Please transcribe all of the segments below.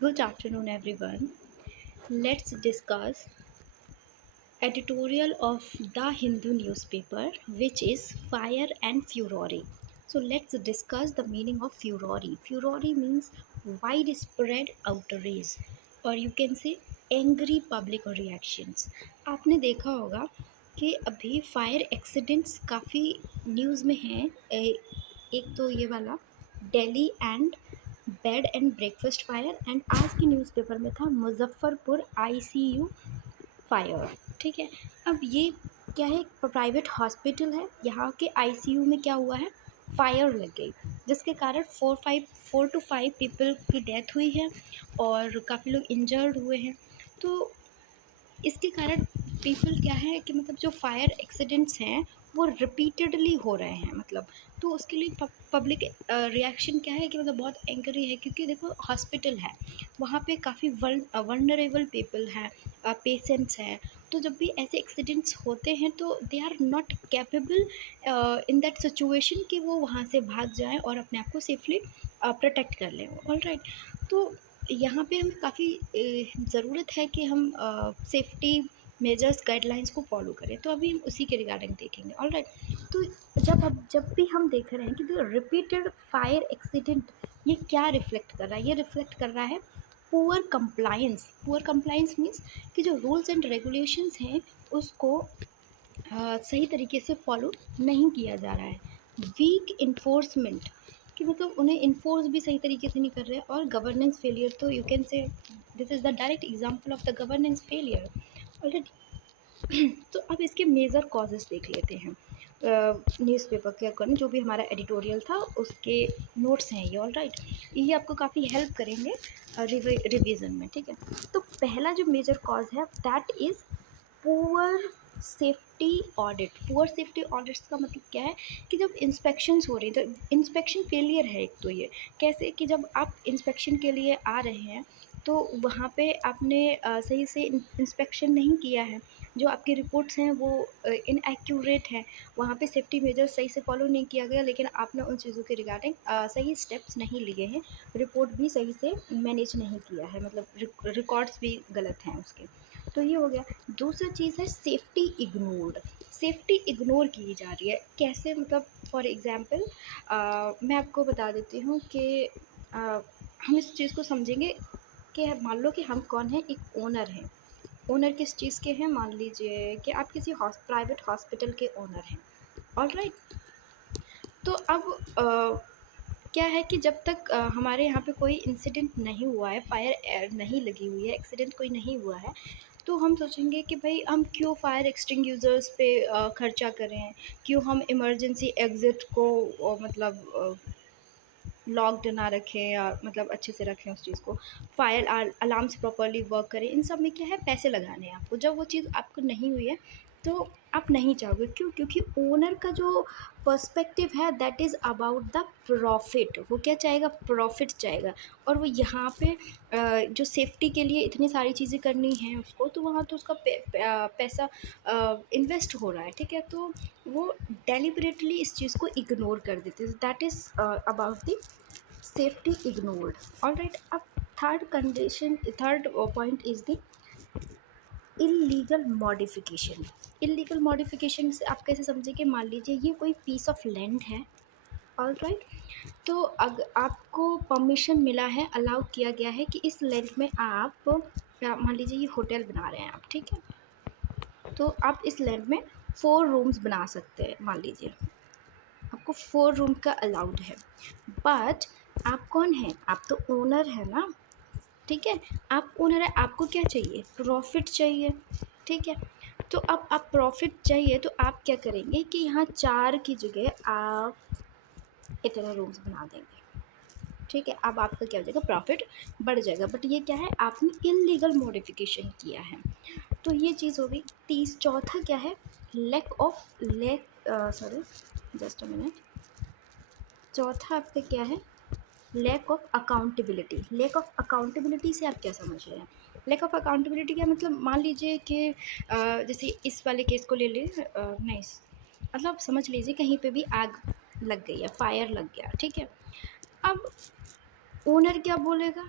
Good afternoon, everyone. Let's discuss editorial of the Hindu newspaper, which is Fire and Fury. So let's discuss the meaning of fury. Fury means widespread outrage, or you can say angry public reactions. आपने देखा होगा कि अभी fire accidents काफ़ी news में हैं। एक तो ये वाला Delhi and bed and breakfast fire, and आज की न्यूज़पेपर में था मुजफ्फरपुर आईसीयू फायर। ठीक है। अब ये क्या है, प्राइवेट हॉस्पिटल है, यहाँ के आईसीयू में क्या हुआ है, फायर लग गई, जिसके कारण 4 to 5 पीपल की डेथ हुई है और काफ़ी लोग इंजर्ड हुए हैं। तो इसके कारण पीपल क्या है कि मतलब जो फायर एक्सीडेंट्स हैं वो रिपीटेडली हो रहे हैं, मतलब तो उसके लिए पब्लिक रिएक्शन क्या है कि मतलब बहुत एंग्री है, क्योंकि देखो हॉस्पिटल है, वहाँ पे काफ़ी वल्नरेबल पीपल हैं, पेशेंट्स हैं। तो जब भी ऐसे एक्सीडेंट्स होते हैं तो they are not capable in that situation कि वो वहाँ से भाग जाएं और अपने आप को सेफली प्रोटेक्ट कर लें। All right. तो यहाँ पे हमें काफ़ी ज़रूरत है कि हम सेफ्टी मेजर्स गाइडलाइंस को फॉलो करें। तो अभी हम उसी के रिगार्डिंग देखेंगे। All right. तो जब भी हम देख रहे हैं कि जो रिपीटेड फायर एक्सीडेंट, ये क्या रिफ्लेक्ट कर रहा है, ये रिफ्लेक्ट कर रहा है poor compliance. Poor compliance means कि जो रूल्स एंड रेगुलेशंस हैं उसको सही तरीके से फॉलो नहीं किया जा रहा है। वीक इन्फोर्समेंट, कि मतलब उन्हें इन्फोर्स भी सही तरीके से नहीं कर रहे हैं, और गवर्नेंस फेलियर, तो you can say this is the direct example of the governance failure already. तो अब इसके मेजर कॉजेज़ देख लेते हैं। न्यूज़पेपर के अकॉर्डिंग जो भी हमारा एडिटोरियल था उसके नोट्स हैं ये। All right. ये आपको काफ़ी हेल्प करेंगे रिवीजन में। ठीक है। तो पहला जो मेजर कॉज है that is poor safety audit. Poor safety audits का मतलब क्या है कि जब इंस्पेक्शंस हो रही है तो इंस्पेक्शन फेलियर है एक। तो ये कैसे कि जब आप इंस्पेक्शन के लिए आ रहे हैं तो वहाँ पे आपने सही से इंस्पेक्शन नहीं किया है, जो आपकी रिपोर्ट्स हैं वो इनएक्यूरेट हैं, वहाँ पे सेफ्टी मेजर्स सही से फॉलो नहीं किया गया, लेकिन आपने उन चीज़ों के रिगार्डिंग सही स्टेप्स नहीं लिए हैं, रिपोर्ट भी सही से मैनेज नहीं किया है, मतलब रिकॉर्ड्स भी गलत हैं उसके। तो ये हो गया। दूसरा चीज़ है सेफ्टी इग्नोर्ड। सेफ्टी इग्नोर की जा रही है कैसे, मतलब फॉर एग्ज़ाम्पल मैं आपको बता देती हूँ कि हम इस चीज़ को समझेंगे कि मान लो कि हम कौन हैं, एक ओनर हैं। ओनर किस चीज़ के हैं, मान लीजिए कि आप किसी प्राइवेट हॉस्पिटल के ओनर हैं। All right. तो अब क्या है कि जब तक हमारे यहाँ पे कोई इंसिडेंट नहीं हुआ है, फायर नहीं लगी हुई है, एक्सीडेंट कोई नहीं हुआ है, तो हम सोचेंगे कि भाई हम क्यों फायर एक्सटिंग्विशर्स पे खर्चा करें, क्यों हम इमरजेंसी एग्ज़िट को मतलब लॉक्ड ना रखें, या मतलब अच्छे से रखें उस चीज़ को, फायर अलार्म्स प्रॉपर्ली वर्क करें। इन सब में क्या है, पैसे लगाने हैं आपको। जब वो चीज़ आपको नहीं हुई है तो आप नहीं चाहोगे, क्यों? क्योंकि ओनर का जो पर्सपेक्टिव है that is about the profit. वो क्या चाहेगा, प्रॉफिट चाहेगा। और वो यहाँ पे जो सेफ्टी के लिए इतनी सारी चीज़ें करनी हैं उसको, तो वहाँ तो उसका पैसा इन्वेस्ट हो रहा है। ठीक है। तो वो डेलिबरेटली इस चीज़ को इग्नोर कर देते हैं। That is about the safety ignored. All right. अब third point is the illegal modification. Illegal modification से आप कैसे समझें कि मान लीजिए ये कोई पीस ऑफ लैंड है। All right. तो अगर आपको परमिशन मिला है, अलाउ किया गया है कि इस लैंड में आप मान लीजिए ये होटल बना रहे हैं आप। ठीक है। तो आप इस लैंड में 4 रूम्स बना सकते हैं, मान लीजिए आपको 4 रूम का अलाउड है। बट आप कौन हैं, आप तो ओनर है ना। ठीक है। आप ओनर है, आपको क्या चाहिए, प्रॉफिट चाहिए। ठीक है। तो अब आप प्रॉफिट चाहिए तो आप क्या करेंगे कि यहाँ 4 की जगह आप इतना रूम्स बना देंगे। ठीक है। अब आपका क्या हो जाएगा, प्रॉफिट बढ़ जाएगा। बट ये क्या है, आपने इलीगल मॉडिफिकेशन किया है। तो ये चीज़ हो गई। चौथा क्या है, lack sorry, just a minute. चौथा आपका क्या है, lack of accountability. Lack of accountability से आप क्या समझ रहे हैं? लैक ऑफ अकाउंटेबिलिटी क्या मतलब, मान लीजिए कि जैसे इस वाले केस को ले लें, नहीं मतलब समझ लीजिए कहीं पे भी आग लग गई है, फायर लग गया। ठीक है। अब ओनर क्या बोलेगा,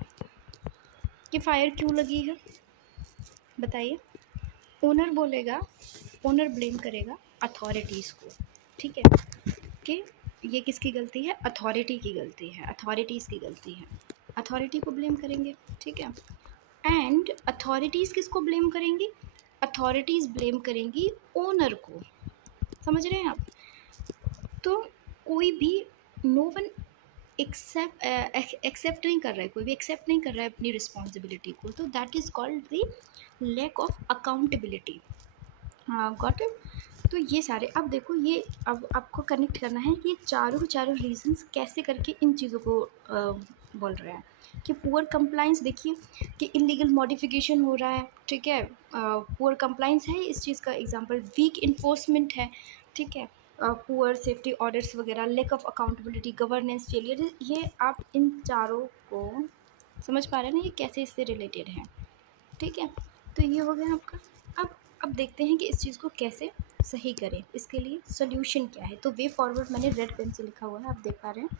कि फायर क्यों लगी है, बताइए। ओनर बोलेगा, ओनर ब्लेम करेगा अथॉरिटीज़ को, ठीक है, कि ये किसकी गलती है, अथॉरिटी की गलती है, अथॉरिटीज़ की गलती है, अथॉरिटी को ब्लेम करेंगे, ठीक है। एंड अथॉरिटीज़ किसको ब्लेम करेंगी, अथॉरिटीज़ ब्लेम करेंगी ओनर को, समझ रहे हैं आप। तो कोई भी, नो वन एक्सेप्ट नहीं कर रहा है, कोई भी एक्सेप्ट नहीं कर रहा है अपनी रिस्पॉन्सिबिलिटी को, तो that is called the lack of accountability. हाँ, गॉट इट। तो ये सारे, अब देखो ये, अब आपको कनेक्ट करना है कि ये चारों चारों रीजंस कैसे करके इन चीज़ों को बोल रहे हैं। कि पुअर कंप्लाइंस, देखिए कि इलीगल मॉडिफिकेशन हो रहा है, ठीक है, पुअर कंप्लाइंस है इस चीज़ का एग्जांपल, वीक इन्फोर्समेंट है, ठीक है, पुअर सेफ्टी ऑडिट्स वगैरह, lack of accountability, governance failure, ये आप इन चारों को समझ पा रहे हैं ना, ये कैसे इससे रिलेटेड है, ठीक है। तो ये हो गया आपका। अब देखते हैं कि इस चीज़ को कैसे सही करें, इसके लिए सोल्यूशन क्या है। तो वे फॉरवर्ड मैंने रेड पेन से लिखा हुआ है, आप देख पा रहे हैं।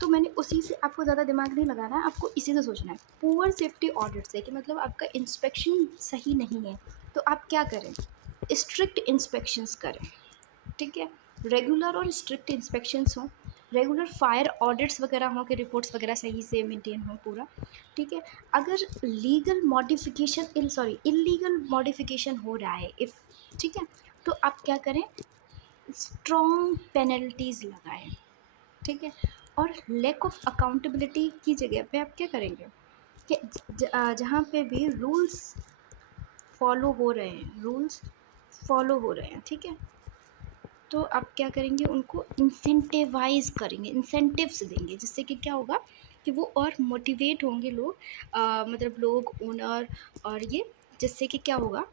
तो मैंने उसी से, आपको ज़्यादा दिमाग नहीं लगाना है, आपको इसी से सोचना है। पुअर सेफ्टी ऑडिट से कि मतलब आपका इंस्पेक्शन सही नहीं है, तो आप क्या करें, स्ट्रिक्ट इंस्पेक्शंस करें, ठीक है, रेगुलर और स्ट्रिक्ट इंस्पेक्शंस हों, रेगुलर फायर ऑडिट्स वगैरह हों कि रिपोर्ट्स वगैरह सही से मेंटेन हों पूरा, ठीक है। अगर legal modification, sorry illegal modification हो रहा है इफ़, ठीक है, तो आप क्या करें, स्ट्रॉन्ग पेनल्टीज़ लगाएं, ठीक है। और लैक ऑफ अकाउंटेबिलिटी की जगह पे आप क्या करेंगे कि जहाँ पे भी रूल्स फॉलो हो रहे हैं, रूल्स फॉलो हो रहे हैं, ठीक है, तो आप क्या करेंगे, उनको इंसेंटिवाइज करेंगे, इंसेंटिव्स देंगे, जिससे कि क्या होगा कि वो और मोटिवेट होंगे लोग, मतलब लोग, ओनर, और ये, जिससे कि क्या होगा,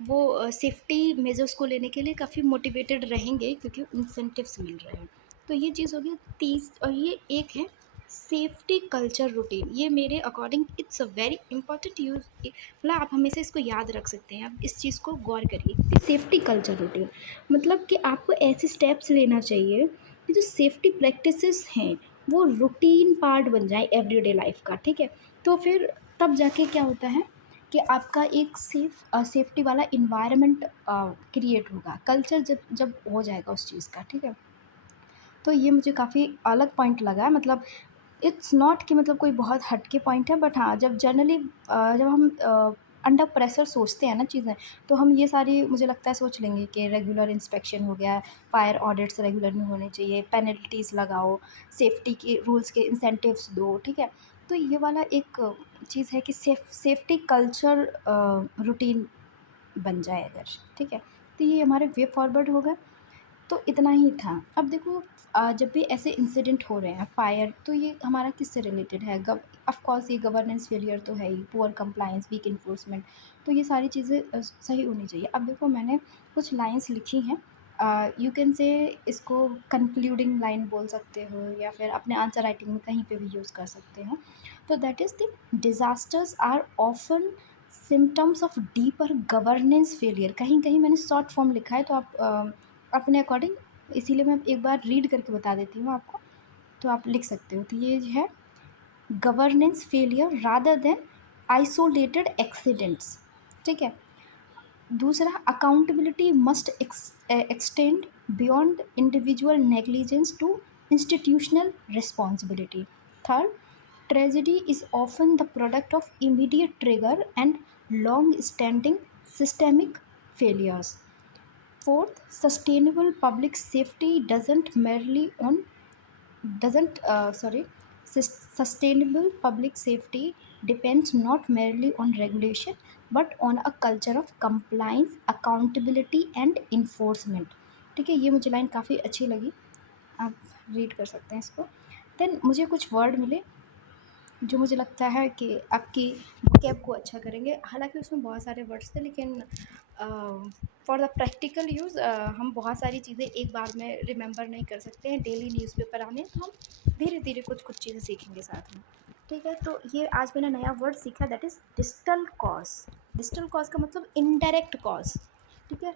वो सेफ्टी मेजर्स को लेने के लिए काफ़ी मोटिवेटेड रहेंगे क्योंकि इंसेंटिव्स मिल रहे हैं। तो ये चीज़ हो गई 30। और ये एक है सेफ्टी कल्चर रूटीन, ये मेरे according it's a very important use, मतलब आप हमेशा इसको याद रख सकते हैं, आप इस चीज़ को गौर करिए। सेफ्टी कल्चर रूटीन मतलब कि आपको ऐसे स्टेप्स लेना चाहिए कि जो सेफ्टी प्रैक्टिसेस हैं वो रूटीन पार्ट बन जाए एवरीडे लाइफ का, ठीक है। तो फिर तब जाके क्या होता है कि आपका एक सेफ्टी वाला इन्वायरमेंट क्रिएट होगा, कल्चर जब जब हो जाएगा उस चीज़ का, ठीक है। तो ये मुझे काफ़ी अलग पॉइंट लगा, मतलब इट्स नॉट कि मतलब कोई बहुत हटके पॉइंट है, बट हाँ, जब जनरली जब हम अंडर प्रेशर सोचते हैं ना चीज़ें, तो हम ये सारी, मुझे लगता है, सोच लेंगे कि रेगुलर इंस्पेक्शन हो गया, फायर ऑडिट्स रेगुलर नहीं होने चाहिए, पेनल्टीज़ लगाओ, सेफ्टी के रूल्स के इंसेंटिव्स दो, ठीक है। तो ये वाला एक चीज़ है कि सेफ्टी कल्चर रूटीन बन जाए अगर, ठीक है। तो ये हमारे वे फॉरवर्ड होगा। तो इतना ही था। अब देखो, जब भी ऐसे इंसिडेंट हो रहे हैं फायर, तो ये हमारा किससे रिलेटेड है, ऑफ कोर्स ये गवर्नेंस फेलियर तो है ही, पुअर कंप्लायंस, वीक इन्फोर्समेंट, तो ये सारी चीज़ें सही होनी चाहिए। अब देखो मैंने कुछ लाइंस लिखी हैं, यू कैन से इसको कंक्लूडिंग लाइन बोल सकते हो, या फिर अपने आंसर राइटिंग में कहीं पे भी यूज़ कर सकते हो। तो that is the disasters are often symptoms of deeper governance failure, कहीं कहीं मैंने शॉर्ट फॉर्म लिखा है, तो आप अपने अकॉर्डिंग, इसीलिए मैं एक बार रीड करके बता देती हूँ आपको, तो आप लिख सकते हो। तो ये है governance failure rather than isolated accidents, ठीक है। दूसरा, accountability must extend beyond individual negligence to institutional responsibility. Third, tragedy is often the product of immediate trigger and long standing systemic failures. Fourth, sustainable public safety doesn't sorry sustainable public safety depends not merely on regulation but on a culture of compliance, accountability and enforcement, ठीक है। ये मुझे line काफ़ी अच्छी लगी, आप read कर सकते हैं इसको। देन मुझे कुछ वर्ड मिले जो मुझे लगता है कि आपकी कैब को अच्छा करेंगे, हालांकि उसमें बहुत सारे वर्ड्स थे, लेकिन फॉर द प्रैक्टिकल यूज़ हम बहुत सारी चीज़ें एक बार में रिमेंबर नहीं कर सकते हैं, डेली न्यूज़पेपर आने, तो हम धीरे धीरे कुछ कुछ चीज़ें सीखेंगे साथ में, ठीक है। तो ये आज मैंने नया वर्ड सीखा, that is digital cause. Digital cause का मतलब इनडायरेक्ट कॉज, ठीक है।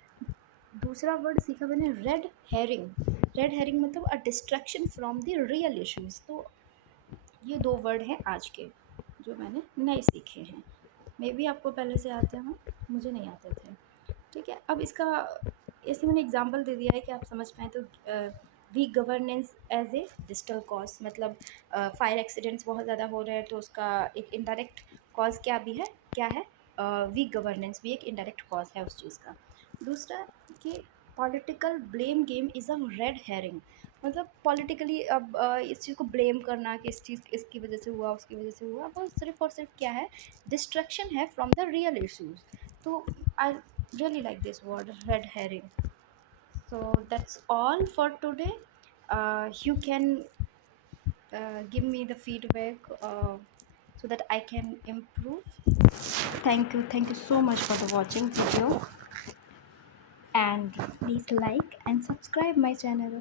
दूसरा वर्ड सीखा मैंने रेड हेरिंग। रेड हेरिंग मतलब a distraction from the real issues. तो ये दो वर्ड हैं आज के, जो मैंने नए सीखे हैं। मे बी आपको पहले से आते हों, मुझे नहीं आते थे। ठीक है, अब इसका ऐसे मैंने एग्जांपल दे दिया है कि आप समझ पाएँ। तो weak governance as a digital cause, मतलब फायर एक्सीडेंट्स बहुत ज़्यादा हो रहे हैं तो उसका एक इनडायरेक्ट कॉज क्या है, वीक गवर्नेंस भी एक इनडायरेक्ट कॉज है उस चीज़ का। दूसरा कि political blame game is a red herring, मतलब पॉलिटिकली अब इस चीज़ को ब्लेम करना कि इस चीज़ इसकी वजह से हुआ, उसकी वजह से हुआ, वो सिर्फ और सिर्फ क्या है, डिस्ट्रैक्शन है फ्रॉम द रियल इश्यूज। तो आई really like this word, red herring. So that's all for today. You can give me the feedback so that I can improve. Thank you so much for the watching video, and please like and subscribe my channel.